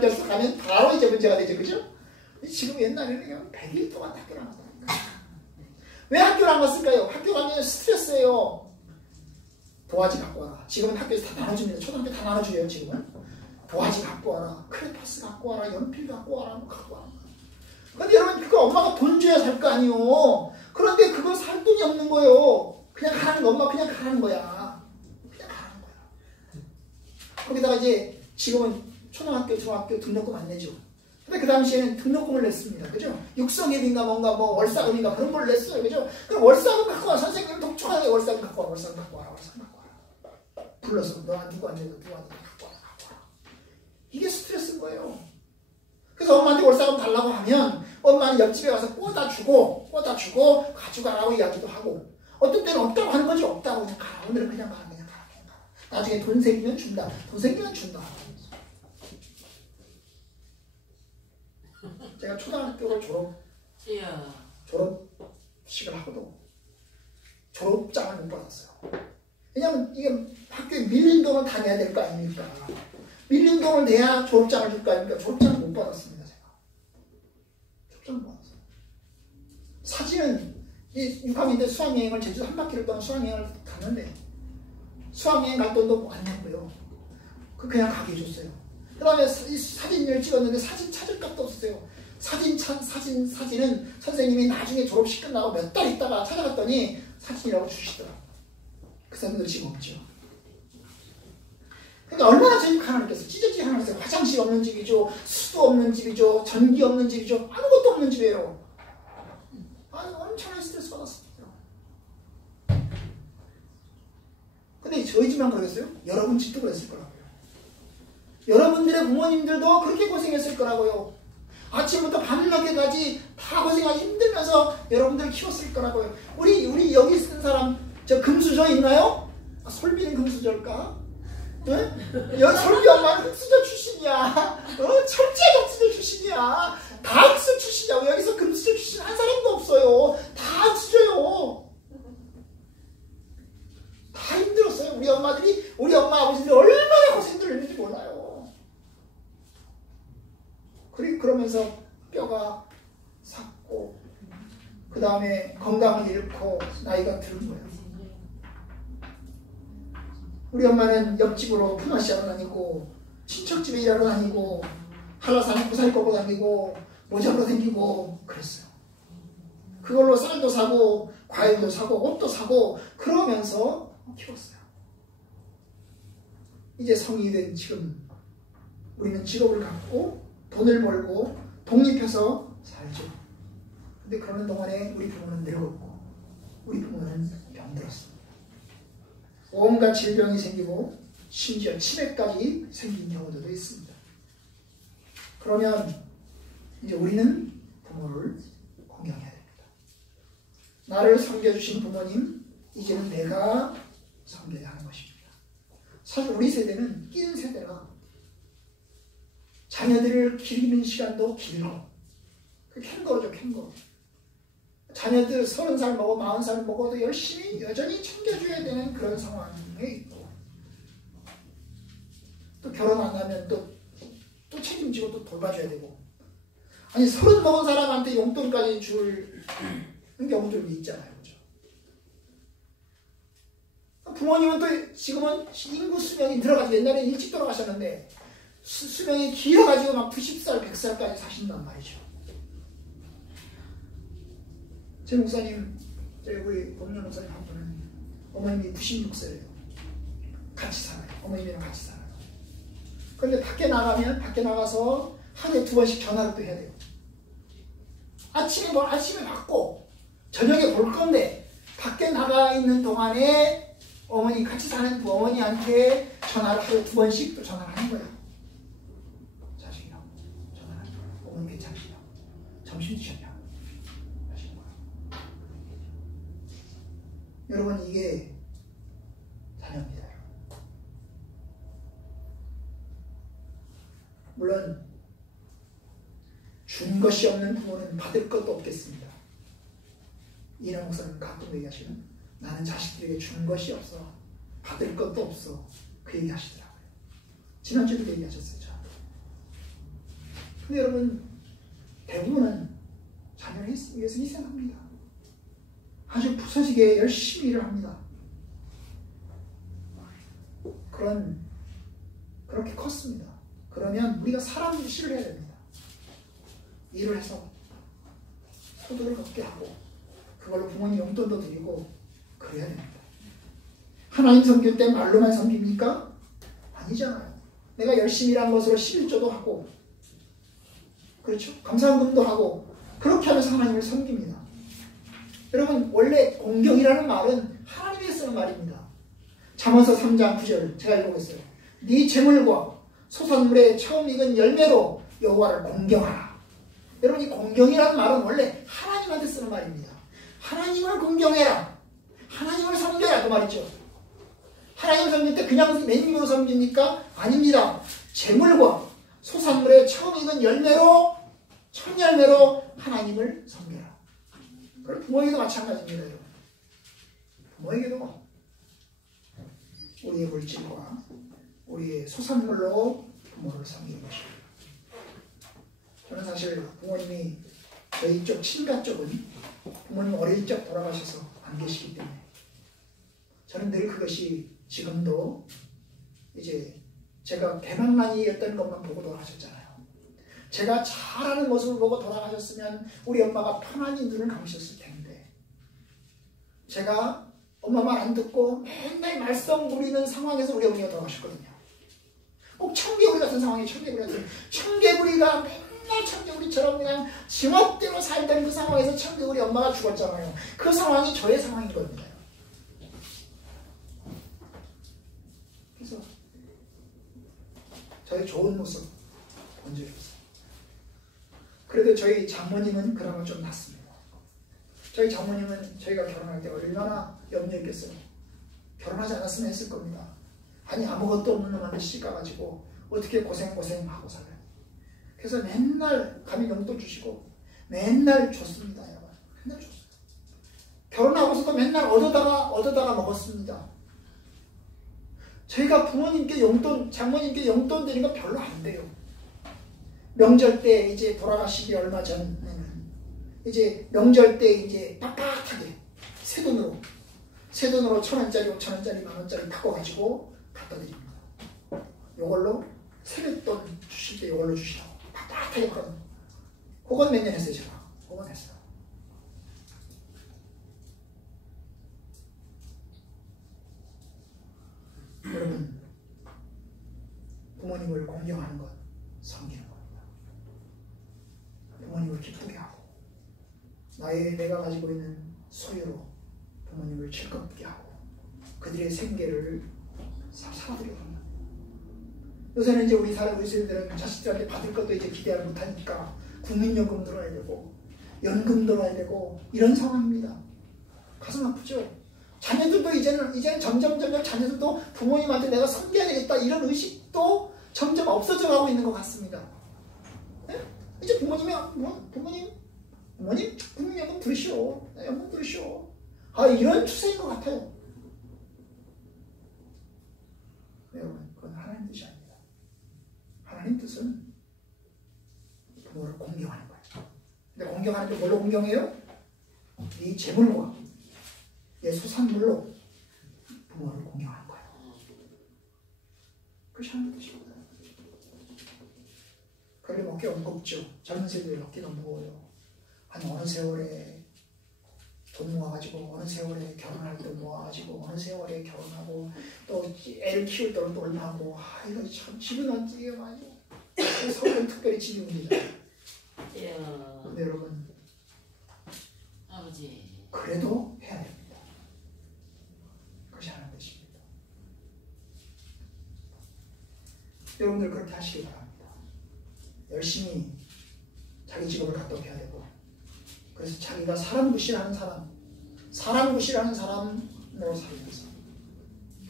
결석하면 바로 이제 문제가 되죠. 그죠? 지금 옛날에는 그냥 100일 동안 학교를 안 갔다니까. 왜 학교를 안 갔을까요? 학교 가면 스트레스예요. 도화지 갖고 와라. 지금은 학교에서 다 나눠줍니다. 초등학교 다 나눠줘요. 지금은. 도화지 갖고 와라. 크레파스 갖고 와라. 연필 갖고 와라. 갖고 와라. 근데 여러분, 그거 엄마가 돈 줘야 살 거 아니에요. 그런데 그걸 살 돈이 없는 거예요. 그냥 가라는 거. 엄마 그냥 가라는 거야. 그냥 가라는 거야. 거기다가 이제 지금은 초등학교, 중학교 등록금 안 내죠. 근데 그 당시에는 등록금을 냈습니다. 그죠? 육성회비인가 뭔가 뭐 월사금인가 그런 걸 냈어요. 그죠? 그럼 월사금 갖고 와. 선생님을 독촉하게 월사금 갖고 와. 월사금 갖고 와라. 월사금 갖고 와라. 불러서 너 누구 안 내도 누구 안 내도 갖고 와라. 갖고 와라. 이게 스트레스인 거예요. 그래서 엄마한테 월사금 달라고 하면 엄마는 옆집에 가서 꽂아 주고 가져가라고 이야기도 하고, 어떤 때는 없다고 하는 거지. 없다고 그냥 가라. 오늘은 그냥 가라. 그냥 가라. 나중에 돈 생기면 준다. 돈 생기면 준다. 제가 초등학교를 졸업식을 하고도 졸업장을 못 받았어요. 왜냐면 이게 학교에 밀린 돈을 다 내야 될 거 아닙니까? 밀린 돈을 내야 졸업장을 줄 거 아닙니까? 졸업장을 못 받았습니다. 제가. 졸업장을 못 받았어요. 사진은 6학년 때 수학여행을 제주도 한 바퀴를 동안 수학여행을 갔는데 수학여행 갈 돈도 안 냈고요. 그냥 가게 해줬어요. 그 다음에 사진을 찍었는데 사진 찾을 값도 없었어요. 사진은 선생님이 나중에 졸업식 끝나고 몇 달 있다가 찾아갔더니 사진이라고 주시더라고요. 그 사람들이 지금 없죠. 그러니까 얼마나 저희 가난했겠어요. 찢어지게 가난했어요. 화장실 없는 집이죠. 수도 없는 집이죠. 전기 없는 집이죠. 아무것도 없는 집이에요. 엄청난 스트레스 받았습니다. 근데 저희 집만 그러겠어요? 여러분 집도 그랬을 거라고요. 여러분들의 부모님들도 그렇게 고생했을 거라고요. 아침부터 밤늦게까지 다 고생하기 힘들면서 여러분들을 키웠을 거라고요. 우리 여기 쓴 사람 저 금수저 있나요? 솔비는 금수저일까? 네? 여기 솔비 엄마는 금수저 출신이야. 철제 금수저 출신이야. 다 흑수 출신이야. 여기서 금수저 출신 한 사람도 없어요. 다 흑수저요. 다 힘들었어요. 우리 엄마 아버지들이 얼마나 고생들 했는지 몰라요. 그러면서 뼈가 삭고 그 다음에 건강을 잃고 나이가 드는 거예요. 우리 엄마는 옆집으로 품앗이하러 다니고 친척집에 일하러 다니고 한라산에 고사리 꺾고 다니고 모자로 다니고 그랬어요. 그걸로 쌀도 사고 과일도 사고 옷도 사고 그러면서 키웠어요. 이제 성인이 된 지금 우리는 직업을 갖고 돈을 벌고 독립해서 살죠. 근데 그러는 동안에 우리 부모는 늙었고 우리 부모는 병들었습니다. 온갖 질병이 생기고 심지어 치매까지 생긴 경우도 있습니다. 그러면 이제 우리는 부모를 공경해야 됩니다. 나를 섬겨주신 부모님, 이제는 내가 섬겨야 하는 것입니다. 사실 우리 세대는 낀 세대라 자녀들을 기르는 시간도 길고 캥거루죠. 캥거루. 자녀들 30살 먹어 40살 먹어도 열심히 여전히 챙겨줘야 되는 그런 상황에 있고 또 결혼 안 하면 또 책임지고 또 돌봐줘야 되고 아니 30 먹은 사람한테 용돈까지 줄 경우도 있잖아요. 그죠? 부모님은 또 지금은 인구 수명이 늘어가지고 옛날에 일찍 돌아가셨는데 수명이 길어가지고 막 90살, 100살까지 사신단 말이죠. 제 목사님, 우리 법률 목사님 한 분은 어머님이 96세예요. 같이 살아요. 어머님이랑 같이 살아요. 그런데 밖에 나가서 하루에 2번씩 전화를 또 해야 돼요. 아침에 받고 저녁에 볼 건데 밖에 나가 있는 동안에 어머니 같이 사는 부어머니한테 전화를 하루에 2번씩 또 전화를 하는 거예요. 자식이라고 전화를 하는 거예요. 어머니 괜찮으시냐고 점심 드셨냐고 하시는 거예요. 여러분 이게 자녀입니다. 물론 준 것이 없는 부모는 받을 것도 없겠습니다. 이인하 목사님 가끔 얘기하시는 나는 자식들에게 준 것이 없어 받을 것도 없어 그 얘기 하시더라고요. 지난주에도 얘기하셨어요. 저한테. 근데 여러분 대부분은 자녀를 위해서 희생합니다. 아주 부서지게 열심히 일을 합니다. 그렇게 컸습니다. 그러면 우리가 사람 일을 해야 됩니다. 일을 해서 소득을 얻게 하고 그걸로 부모님 용돈도 드리고 그래야 됩니다. 하나님 섬길 때 말로만 섬깁니까? 아니잖아요. 내가 열심히 일한 것으로 11조도 하고 그렇죠? 감사금도 하고 그렇게 하면서 하나님을 섬깁니다. 여러분 원래 공경이라는 말은 하나님이 쓰는 말입니다. 잠언서 3장 9절 제가 읽어보겠어요. 네 재물과 소산물의 처음 익은 열매로 여호와를 공경하라. 여러분 이 공경이라는 말은 원래 하나님한테 쓰는 말입니다. 하나님을 공경해라. 하나님을 섬겨라 그 말이죠. 하나님을 섬길 때 그냥 맨입으로 섬깁니까? 아닙니다. 재물과 소산물의 처음 익은 열매로, 청열매로 하나님을 섬겨라. 그럼 부모에게도 마찬가지입니다. 여러분. 부모에게도 우리의 물질과 우리의 소산물로 부모를 섬기는 것입니다. 저는 사실 부모님이 저희 쪽 친가 쪽은 부모님 어릴 적 돌아가셔서 안 계시기 때문에 저는 늘 그것이 지금도 이제 제가 대망난이였던 것만 보고 돌아가셨잖아요. 제가 잘하는 모습을 보고 돌아가셨으면 우리 엄마가 편안히 눈을 감으셨을 텐데 제가 엄마 말 안 듣고 맨날 말썽 부리는 상황에서 우리 어머니가 돌아가셨거든요. 꼭 청개구리 같은 상황이 청개구리가 맨날 청개구리처럼 그냥 지멋대로 살던 그 상황에서 청개구리 엄마가 죽었잖아요. 그 상황이 저의 상황이거든요. 그래서 저의 좋은 모습 본적이었어요. 그래도 저희 장모님은 그나마 좀 낫습니다. 저희 장모님은 저희가 결혼할 때 얼마나 염려했겠어요. 결혼하지 않았으면 했을 겁니다. 아니 아무것도 없는 놈한테 시집가가지고 어떻게 고생하고 살아요. 그래서 맨날 감히 용돈 주시고 맨날 줬습니다. 맨날 줬어요. 결혼하고서도 맨날 얻어다가 먹었습니다. 저희가 부모님께 용돈, 장모님께 용돈 드리는 거 별로 안 돼요. 명절 때 이제 돌아가시기 얼마 전에는 이제 명절 때 이제 빡빡하게 새 돈으로 1,000원짜리, 5,000원짜리, 10,000원짜리 바꿔가지고 갖다 드립니다. 요걸로 세뱃돈 주실 때 요걸로 주시라고 빡빡하게 그런. 그건 몇 년 했어요 제가. 그건 했어요. 여러분, 부모님을 공경하는 것, 섬기는 겁니다. 부모님을 기쁘게 하고 내가 가지고 있는 소유로 부모님을 즐겁게 하고 그들의 생계를 살아드리게 합니다. 요새는 이제 우리 세대들은 자식들한테 받을 것도 이제 기대를 못하니까 국민연금 들어야 되고 연금 들어야 되고 이런 상황입니다. 가슴 아프죠? 자녀들도 이제는 점점 자녀들도 부모님한테 내가 섬겨야 되겠다 이런 의식도 점점 없어져 가고 있는 것 같습니다. 네? 이제 부모님 국민연금 들으시오. 연금 들으시오. 이런 추세인 것 같아요. 여러분, 그건 하나님 뜻이 아닙니다. 하나님 뜻은 부모를 공경하는 거예요. 근데 공경하는 게 뭘로 공경해요? 이 재물과 내 소산물로 부모를 공경하는 거예요. 그것이 하나님 뜻입니다. 그런데 어깨 무겁죠. 젊은 세대들 어깨가 무거워요. 한 어느 세월에 돈 모아가지고 어느 세월에 결혼할 때 모아가지고 어느 세월에 결혼하고 또 애를 키울 때는 또 얼마 하고 이거 참 집은 어찌게 많이 서울은 특별히 집이 문제잖아요. 근데 여러분 아버지 그래도 해야 됩니다. 그것이 하나님 뜻입니다. 여러분들 그렇게 하시기 바랍니다. 열심히 자기 직업을 갖도록 해야 되고 그래서 자기가 사람 구실하는 사람으로 살면서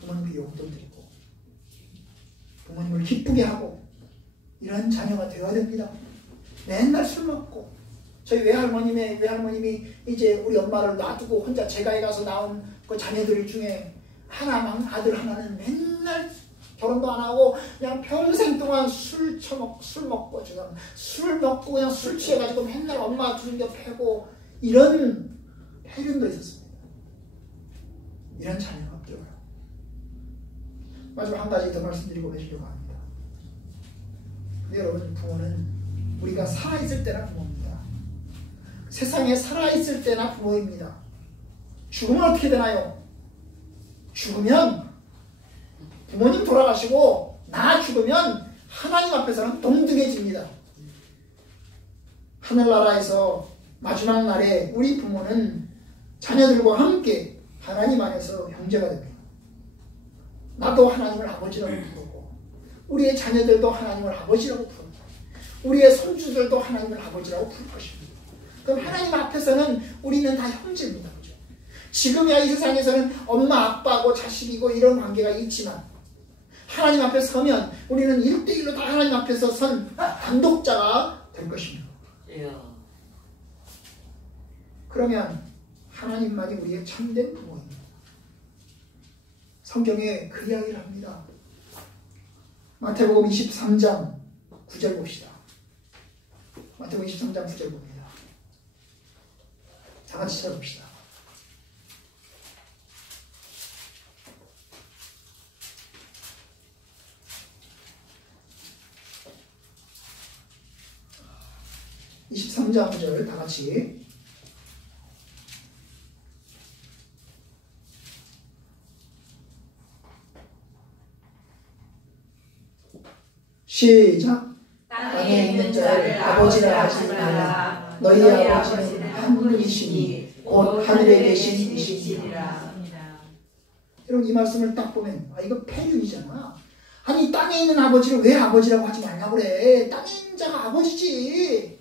부모님께 용돈 드리고 부모님을 기쁘게 하고 이런 자녀가 되어야 됩니다. 맨날 술 먹고 저희 외할머님이 이제 우리 엄마를 놔두고 혼자 제가에 가서 나온 그 자녀들 중에 아들 하나는 맨날 결혼도 안 하고 그냥 평생 동안 술 먹고 그냥 술 취해가지고 맨날 엄마 두들겨 패고 이런 폐륜도 있었습니다. 이런 자녀가 없더라고요. 마지막 한 가지 더 말씀드리고 계시려고 합니다. 근데 여러분, 부모는 우리가 살아있을 때나 부모입니다. 세상에 살아있을 때나 부모입니다. 죽으면 어떻게 되나요? 죽으면 부모님 돌아가시고 나 죽으면 하나님 앞에서는 동등해집니다. 하늘나라에서 마지막 날에 우리 부모는 자녀들과 함께 하나님 안에서 형제가 됩니다. 나도 하나님을 아버지라고 부르고 우리의 자녀들도 하나님을 아버지라고 부르고 우리의 손주들도 하나님을 아버지라고 부를 것입니다. 그럼 하나님 앞에서는 우리는 다 형제입니다. 그죠? 지금이야 이 세상에서는 엄마 아빠고 자식이고 이런 관계가 있지만 하나님 앞에 서면 우리는 1대1로 다 하나님 앞에서 선 단독자가 될 것입니다. 그러면 하나님만이 우리의 참된 부모입니다. 성경에 그 이야기를 합니다. 마태복음 23장 9절 봅시다. 마태복음 23장 9절 봅니다. 다 같이 찾아봅시다. (23장 9절) 다 같이 시작. 땅에 있는 자를 아버지라 하지 말라. 너희 아버지는 한 분이시니 곧 하늘에 계신 이시니라. 여러분 이 말씀을 딱 보면 이거 폐륜이잖아. 아니 땅에 있는 아버지를 왜 아버지라고 하지 말라고 그래. 땅에 있는 자가 아버지지.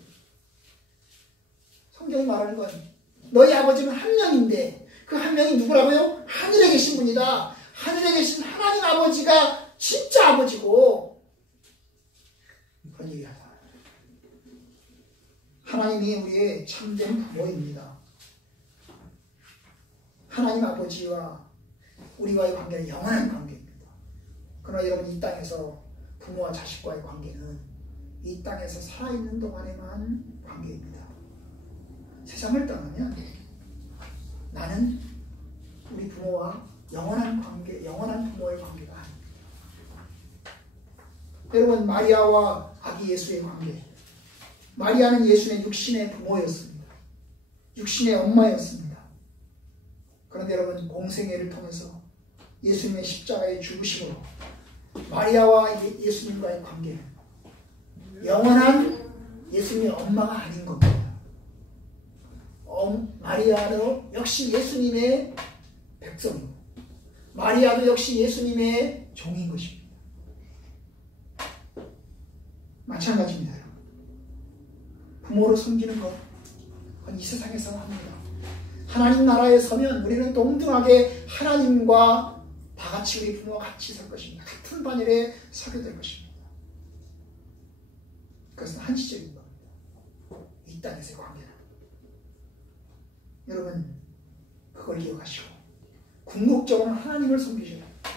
성경이 말하는 건 너희 아버지는 한 명인데 그 한 명이 누구라고요? 하늘에 계신 분이다. 하늘에 계신 하나님 아버지가 진짜 아버지고 그런 얘기하다. 하나님이 우리의 참된 부모입니다. 하나님 아버지와 우리와의 관계는 영원한 관계입니다. 그러나 여러분 이 땅에서 부모와 자식과의 관계는 이 땅에서 살아있는 동안에만 관계입니다. 세상을 떠나면 나는 우리 부모와 영원한 관계, 영원한 부모의 관계가 아닙니다. 여러분 마리아와 아기 예수의 관계. 마리아는 예수의 육신의 부모였습니다. 육신의 엄마였습니다. 그런데 여러분 공생애를 통해서 예수님의 십자가의 죽으심으로 마리아와 예수님과의 관계는 영원한 예수님의 엄마가 아닌 겁니다. 마리아도 역시 예수님의 백성이고 마리아도 역시 예수님의 종인 것입니다. 마찬가지입니다. 부모로 섬기는 것, 그건 이 세상에서 합니다. 하나님 나라에 서면 우리는 동등하게 하나님과 다 같이 우리 부모와 같이 설 것입니다. 같은 반열에 서게 될 것입니다. 그것은 한시적인 겁니다. 이 땅에서의 관계는. 여러분 그걸 기억하시고 궁극적으로 하나님을 섬기셔야 합니다.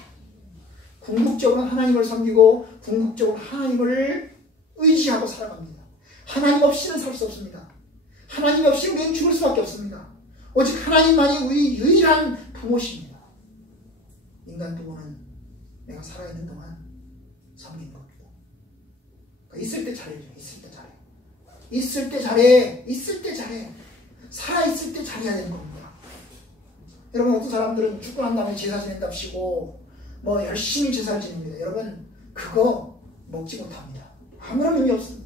궁극적으로 하나님을 섬기고 궁극적으로 하나님을 의지하고 살아갑니다. 하나님 없이는 살 수 없습니다. 하나님 없이 우리는 죽을 수밖에 없습니다. 오직 하나님만이 우리 유일한 부모십니다. 인간 부모는 내가 살아있는 동안 섬기는 겁니다. 그러니까 있을 때 잘해줘. 있을 때 잘해. 있을 때 잘해. 있을 때 잘해. 살아있을 때 잘해야 되는 겁니다. 여러분 어떤 사람들은 죽고 난 다음에 제사 지낸답시고 뭐 열심히 제사를 지냅니다. 여러분 그거 먹지 못합니다. 아무런 의미 없습니다.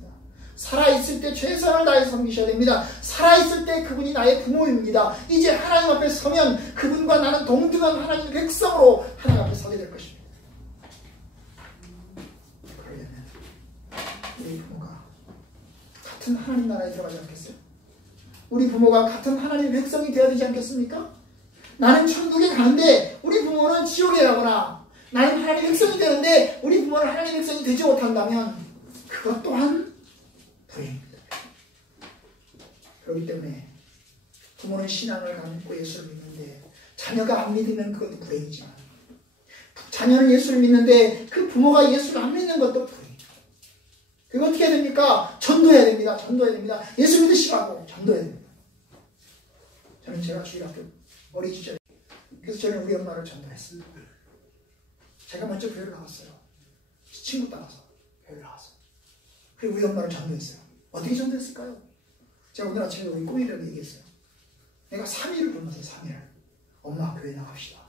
살아있을 때 최선을 다해 섬기셔야 됩니다. 살아있을 때 그분이 나의 부모입니다. 이제 하나님 앞에 서면 그분과 나는 동등한 하나님의 백성으로 하나님 앞에 서게 될 것입니다. 그러려면 우리 부모가 같은 하나님 나라에 들어가지 않겠어요? 우리 부모가 같은 하나님의 백성이 되어야 되지 않겠습니까? 나는 천국에 가는데 우리 부모는 지옥에 가거나 나는 하나님의 백성이 되는데 우리 부모는 하나님의 백성이 되지 못한다면 그것 또한 불행입니다. 그렇기 때문에 부모는 신앙을 갖고 예수를 믿는데 자녀가 안 믿으면 그것도 불행이지만 자녀는 예수를 믿는데 그 부모가 예수를 안 믿는 것도 불행이죠. 그거 어떻게 해야 됩니까? 전도해야 됩니다. 전도해야 됩니다. 예수 믿으시라고 전도해야 됩니다. 저는 제가 주일학교 어린 시절에 그래서 저는 우리 엄마를 전도했습니다. 제가 먼저 교회를 나갔어요. 친구 따라서 교회를 나갔어요. 그리고 우리 엄마를 전도했어요. 어떻게 전도했을까요? 제가 오늘 아침에 우리 꼬이라고 얘기했어요. 내가 3일을 굶었어요. 3일을. 엄마 교회 나갑시다.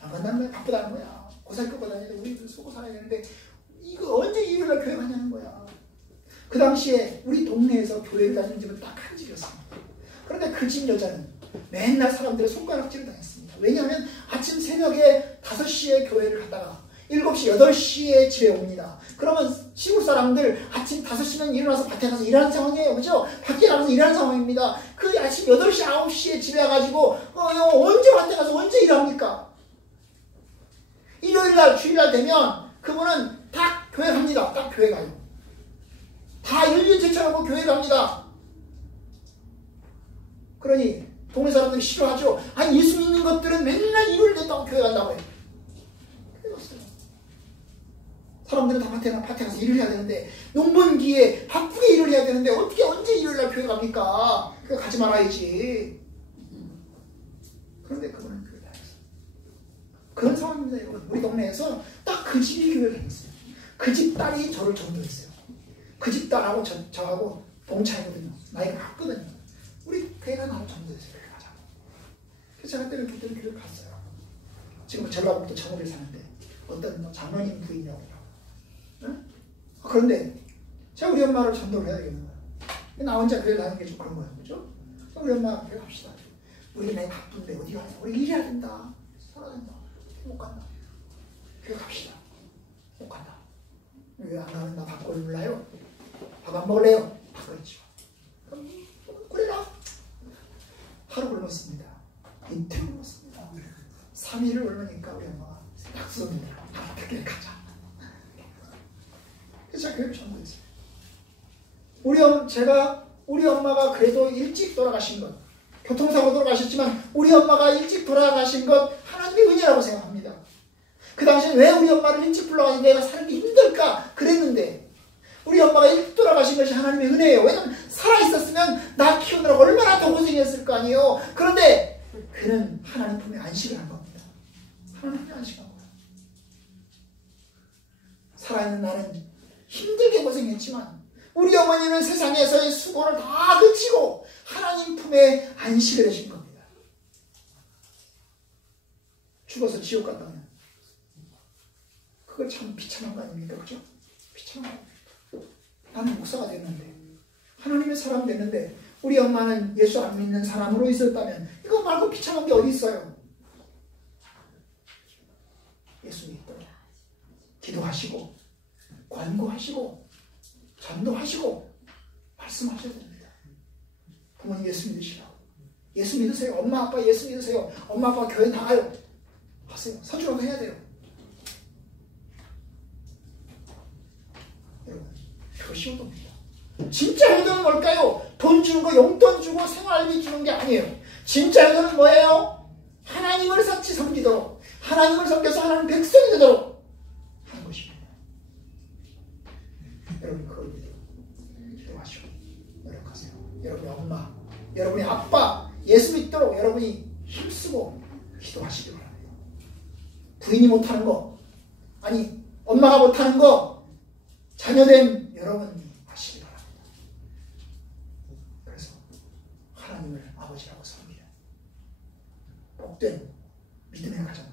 안 간다는 거야. 바쁘다는 거야. 고사익고 다니는데 우리 속고 살아야 되는데 이거 언제 일요일날 교회 가냐는 거야. 그 당시에 우리 동네에서 교회를 다니는 집은 딱 한 집이었습니다. 그런데 그 집 여자는 맨날 사람들의 손가락질을 당했습니다. 왜냐하면 아침 새벽에 5시에 교회를 하다가 7시, 8시에 집에 옵니다. 그러면 시골 사람들 아침 5시면 일어나서 밭에 가서 일하는 상황이에요. 그죠? 밖에 나가서 일하는 상황입니다. 그 아침 8시, 9시에 집에 와가지고 언제 밭에 가서 언제 일합니까? 일요일날, 주일날 되면 그분은 딱 교회 갑니다. 딱 교회 가요. 다 일일 제쳐놓고 교회 갑니다. 그러니 동네 사람들이 싫어하죠. 아니 예수 믿는 것들은 맨날 일요일 된다고 교회 간다고 해요. 사람들은 다 밭에 가서 일을 해야 되는데 농번기에 바쁘게 일을 해야 되는데 어떻게 언제 일요일날 교회 갑니까? 교회 가지 말아야지. 그런데 그분은 교회 다녔어요. 그런 상황입니다. 여러분. 우리 동네에서 딱 그 집이 교회 다녔어요. 그 집 딸이 저를 전도했어요. 그 집 딸하고 저하고 동차이거든요. 나이가 같거든요. 우리 교회가 나를 전도했어요. 교회 가자고. 그래서 제가 때는 그때는 교회 갔어요. 지금은 전라북도 청업에 사는데 어떤 장로님 부인이라고. 응? 그런데 제가 우리 엄마를 전도를 해야 되겠는 거예요. 나 혼자 교회 가는 게 좀 그런 거예요. 그죠? 우리 엄마 교회 갑시다. 우리 내 바쁜데 어디 가냐? 우리 일해야 된다. 살아야 된다. 못 간다. 교회 갑시다. 못 간다. 왜 안 가면 나 밥벌 몰라요? 밥 안 먹을래요? 밥벌이죠. 그래라. 하루 굶었습니다. 이틀 굶었습니다. 3일을 굶으니까 우리 엄마가 약속입니다. 교회 가자. 그래서 교회를 전도했어요. 우리 엄마가 그래도 일찍 돌아가신 것, 교통사고 돌아가셨지만 우리 엄마가 일찍 돌아가신 것 하나님의 은혜라고 생각합니다. 그 당시에 왜 우리 엄마를 일찍 불러가서 내가 살기 힘들까 그랬는데 우리 엄마가 일찍 돌아가신 것이 하나님의 은혜예요. 왜냐하면 살아있었으면 나 키우느라고 얼마나 더 고생했을 거 아니에요. 그런데 그는 하나님 품에 안식을 한 겁니다. 하나님 품에 안식한 거예요. 살아있는 나는 힘들게 고생했지만 우리 어머니는 세상에서의 수고를 다 그치고 하나님 품에 안식을 하신 겁니다. 죽어서 지옥 간다면 그걸 참 비참한 거 아닙니까? 그죠? 비참한 거. 나는 목사가 됐는데 하나님의 사람 됐는데 우리 엄마는 예수 안 믿는 사람으로 있었다면 이거 말고 비참한 게 어디 있어요? 예수 믿도록 기도하시고 권고하시고 전도하시고 말씀하셔야 됩니다. 부모님 예수 믿으시라고. 예수 믿으세요. 엄마 아빠 예수 믿으세요. 엄마 아빠 교회 나가요. 하세요. 서주라도 해야 돼요. 여러분 그것이 효도입니다. 진짜 효도는 뭘까요? 돈 주는 거 용돈 주고 생활비 주는 게 아니에요. 진짜 효도는 뭐예요? 하나님을 같이 섬기도록 하나님을 섬겨서 하나님 백성이 되도록 하는 것입니다. 여러분 그걸 기도하시고 노력하세요. 여러분의 엄마, 여러분의 아빠 예수 믿도록 여러분이 힘쓰고 기도하시기 바랍니다. 부인이 못하는 거 아니 엄마가 못하는 거 자녀된 여러분이 하시기 바랍니다. 그래서 하나님을 아버지라고 섬기는 복된 믿음의 가정